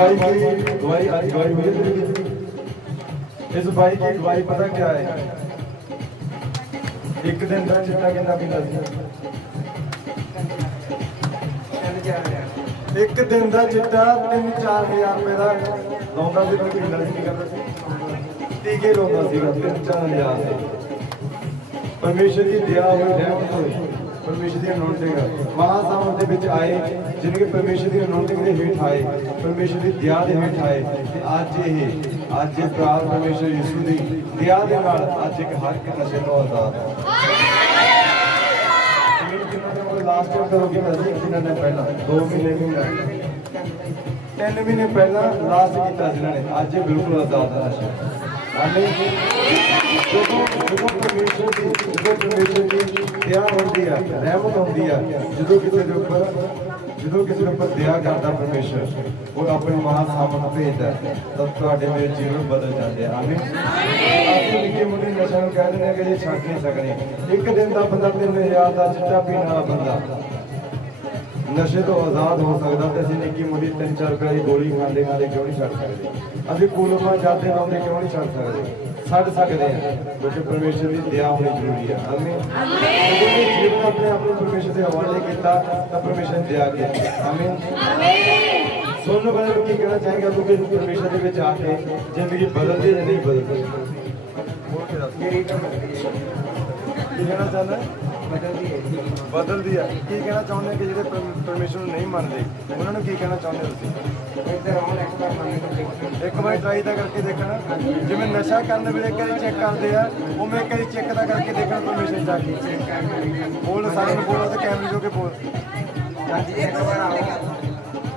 भाई की गवाही आज गवाही हुई है तेरी? इस भाई की गवाही पता क्या है एक दिन का चिट्टा कितना पीता ਸੀ ਇੱਕ ਦਿਨ ਦਾ ਚਿੱਟਾ 3-4000 ਰੁਪਏ ਦਾ ਲਾਉਂਦਾ ਸੀ ਕੋਈ ਪੀਂਦਾ ਸੀ ਨਹੀਂ ਕਰਦਾ ਸੀ ਟੀਕੇ ਲਾਉਂਦਾ ਸੀਗਾ 3-4000 ਦੇ ਪਰਮੇਸ਼ਰ ਦੀ ਦਇਆ ਹੋਈ ਰਹਿਮਤ ਹੋਈ ਪਰਮੇਸ਼ਰ ਦੀ ਅਨੁੰਟਿੰਗ ਮਹਾਸਾਵਰ ਦੇ ਵਿੱਚ ਆਏ ਜਿਨ੍ਹਾਂ ਕਿ ਪਰਮੇਸ਼ਰ ਦੀ ਅਨੁੰਟਿੰਗ ਦੇ ਹੇਠ ਆਏ, ਪਰਮੇਸ਼ਰ ਦੀ ਦਇਆ ਦੇ ਹੇਠ ਆਏ, ਤੇ ਅੱਜ ਇਹ ਅੱਜ ਇਹ ਪ੍ਰਾਰ ਪਰਮੇਸ਼ਰ ਯਿਸੂ ਦੀ ਦਇਆ ਦੇ ਨਾਲ ਅੱਜ ਇੱਕ ਹਰ ਇੱਕ ਨਸ਼ੇ ਤੋਂ ਆਜ਼ਾਦ ਹੈ। ਲਾਸਟ ਟਾਈਮ ਕਰੋਗੇ ਮੈਂ ਸੀ? ਕਿੰਨਾ ਪਹਿਲਾਂ 2 ਮਹੀਨੇ ਮਹੀਨਾ 3 ਮਹੀਨੇ ਪਹਿਲਾਂ ਲਾਸਟ ਕੀਤਾ ਸੀ ਨੇ। ਅੱਜ ਬਿਲਕੁਲ ਆਜ਼ਾਦ ਹੈ। ਨਸ਼ਾ ਆਮੀਨ ਜਦੋਂ ਜਦੋਂ ਪਰਮੇਸ਼ਰ ਦੀ ਜਦੋਂ ਪਰਮੇਸ਼ਰ ਦੀ ਹੁੰਦੀ ਆ, ਰਹਿਮਤ ਹੁੰਦੀ ਆ। ਜਦੋਂ ਕਿਸੇ ਦੇ ਉੱਪਰ ਜਦੋਂ ਕਿਸੇ ਦੇ ਉੱਪਰ ਦਇਆ ਕਰਦਾ ਪਰਮੇਸ਼ਰ, ਉਹ ਆਪਣੀ ਮਹਾਂ ਸਾਮਤ ਭੇਜਦਾ ਤਾਂ ਤੁਹਾਡੇ ਮੇਰੇ ਜੀਵਨ ਬਦਲ ਜਾਂਦੇ ਆ। ਆਮੀਨ। ਅਸੀਂ ਨਿੱਕੇ ਮੁੰਡੇ ਨਸ਼ਾ ਨੂੰ ਕਹਿ ਦਿੰਦੇ ਕਿ ਇਹ ਛੱਡ ਨਹੀਂ ਸਕਦੇ। ਇੱਕ ਦਿਨ ਦਾ ਬੰਦਾ 3000 ਦਾ ਚਿੱਟਾ ਪੀਣ ਵਾਲਾ ਬੰਦਾ। ਨਸ਼ੇ ਤੋਂ ਆਜ਼ਾਦ ਹੋ ਸਕਦਾ ਤੇ ਅਸੀਂ ਨਿੱਕੀ ਮੁੰਡੀ 3-4 ਰੁਪਏ ਦੀ ਗੋਲੀ ਖਾਂਦੇ ਖਾਂਦੇ ਕਿਉਂ ਨਹੀਂ ਛੱਡ ਸਕਦੇ? ਅਸੀਂ ਕੂਲਮਾਂ ਜਾਂਦੇ ਲਾਉਂਦੇ ਕਿਉਂ ਨਹੀਂ ਛੱਡ ਸਕਦੇ? ਛੱਡ ਸਕਦੇ ਹਾਂ ਕਿਉਂਕਿ ਪਰਮੇਸ਼ਰ ਦੀ ਦਇਆ ਹੋਣੀ ਜ਼ਰੂਰੀ ਹੈ ਆਮੀਨ। ਅਸੀਂ ਜੀਵਨ ਆਪਣੇ ਆਪ ਨੂੰ ਪਰਮੇਸ਼ਰ ਦੇ ਹਵਾਲੇ ਕੀਤਾ ਤਾਂ ਪਰਮੇਸ਼ਰ ਨੇ ਦਇਆ ਕੀਤੀ। ਆਮੀਨ। ਸੁਣਨ ਵਾਲੇ ਨੂੰ ਕੀ ਕਹਿਣਾ ਚਾਹੀਦਾ ਕਿਉਂਕਿ ਪਰਮੇਸ਼ਰ ਦੇ ਵਿੱਚ ਆ ਕੇ ਜ਼ਿੰਦਗੀ ਬਦਲਦੀ ਹੈ ਨਹੀਂ ਬਦਲਦੀ। ਕੀ ਕਹਿਣਾ ਚਾਹੁੰਦਾ? ਹੈ? ਬਦਲਦੀ ਆ ਕੀ ਕਹਿਣਾ ਚਾਹੁੰਦੇ ਕਿ ਜਿਹੜੇ ਪਰਮ- ਪਰਮੇਸ਼ਰ ਨੂੰ ਨਹੀਂ ਮੰਨਦੇ ਉਹਨਾਂ ਨੂੰ ਕੀ ਕਹਿਣਾ ਚਾਹੁੰਦੇ ਹੋ ਤੁਸੀਂ? ਇੱਕ ਵਾਰ ਟਰਾਈ ਤਾਂ ਕਰਕੇ ਦੇਖਣਾ। ਜਿਵੇਂ ਨਸ਼ਾ ਕਰਨ ਵੇਲੇ ਕਈ ਚੈੱਕ ਕਰਦੇ ਆ ਉਵੇਂ ਕਈ ਚੈੱਕ ਦਾ ਕਰਕੇ ਦੇਖਣਾ ਪਰਮੇਸ਼ਰ ਜਾ ਕੇ। ਬੋਲ ਸਾਰਿਆਂ ਨੂੰ ਬੋਲੋ ਤੇ ਕੈਮਰੇ ਜੋ ਕੇ ਬੋਲ। ਹਾਂਜੀ ਇੱਕ ਵਾਰ ਆਓ।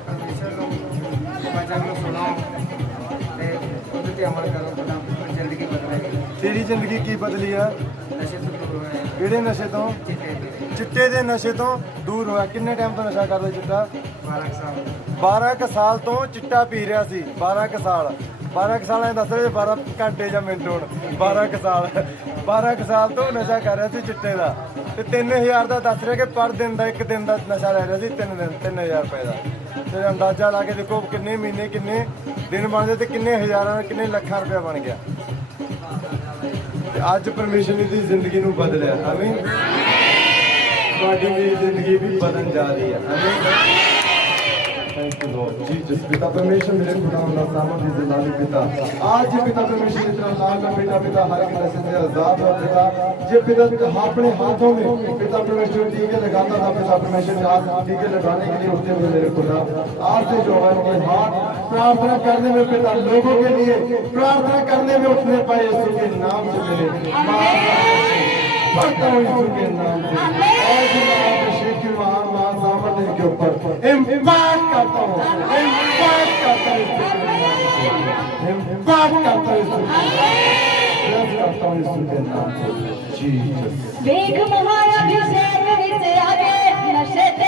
ਪਰਮੇਸ਼ਰ ਨੂੰ ਵਚਨ ਨੂੰ ਸੁਣੋ ਤੇ ਉਹਦੇ ਤੇ ਅਮਲ ਕਰੋ ਬਦਲੇਗੀ ਤੇਰੀ ਜ਼ਿੰਦਗੀ ਕੀ ਬਦਲੀ ਆ? ਕਿਹੜੇ ਨਸ਼ੇ ਤੋਂ? ਚਿੱਟੇ ਦੇ ਨਸ਼ੇ ਤੋਂ ਦੂਰ ਹੋਇਆ। ਕਿੰਨੇ ਟਾਈਮ ਤੋਂ ਨਸ਼ਾ ਕਰਦਾ ਚਿੱਟਾ? 12 ਸਾਲ। 12 ਕ ਸਾਲ ਤੋਂ ਚਿੱਟਾ ਪੀ ਰਿਹਾ ਸੀ। 12 ਕ ਸਾਲ। 12 ਕ ਸਾਲਾਂ ਦੇ ਦੱਸ ਰਹੇ 12 ਘੰਟੇ ਜਾਂ ਮਿੰਟ ਹੋਣ। 12 ਕ ਸਾਲ। 12 ਕ ਸਾਲ ਤੋਂ ਨਸ਼ਾ ਕਰ ਰਿਹਾ ਸੀ ਚਿੱਟੇ ਦਾ। ਤੇ 3000 ਦਾ ਦੱਸ ਰਿਹਾ ਕਿ ਪਰ ਦਿਨ ਦਾ ਇੱਕ ਦਿਨ ਦਾ ਨਸ਼ਾ ਲੈ ਰਿਹਾ ਸੀ 3 ਦਿਨ 3000 ਰੁਪਏ ਦਾ। ਤੇ ਅੰਦਾਜ਼ਾ ਲਾ ਕੇ ਦੇਖੋ ਕਿੰਨੇ ਮਹੀਨੇ ਕਿੰਨੇ ਦਿਨ ਬਣਦੇ ਤੇ ਕਿੰਨੇ ਹਜ਼ਾਰਾਂ ਕਿੰਨੇ ਲੱਖਾਂ ਰੁਪਏ ਬਣ ਗਿਆ। ਅੱਜ ਪਰਮੇਸ਼ਰ ਨੇ ਦੀ ਜ਼ਿੰਦਗੀ ਨੂੰ ਬਦਲਿਆ, ਆਮੀਨ। ਤੁਹਾਡੀ ਮੇਰੀ ਜ਼ਿੰਦਗੀ ਵੀ ਬਦਲਣ ਜਾ ਰਹੀ ਹੈ, ਆਮੀਨ। पिता परमेश्वर मेरे खुदा अल्लाह सामत दी जलाली पिता। आज ये पिता परमेश्वर इतना लाल का बेटा पिता हर नशे से आज़ाद हो पिता ये पिता अपने हाथों में पिता परमेश्वर टीके लगाता था पिता परमेश्वर ने आज टीके लगाने के लिए उठते हुए मेरे खुदा आज से जो है उनके हाथ प्रार्थना करने में पिता लोगों के लिए प्रार्थना करने में उठने पाए यीशु के नाम से मेरे। हूँ यीशु के नाम से। महान सामर्थ्य के ऊपर इम्पैक्ट करता हूँ इम्पैक्ट करता हूँ यीशु के नाम से इम्पैक्ट करता हूँ यीशु के नाम से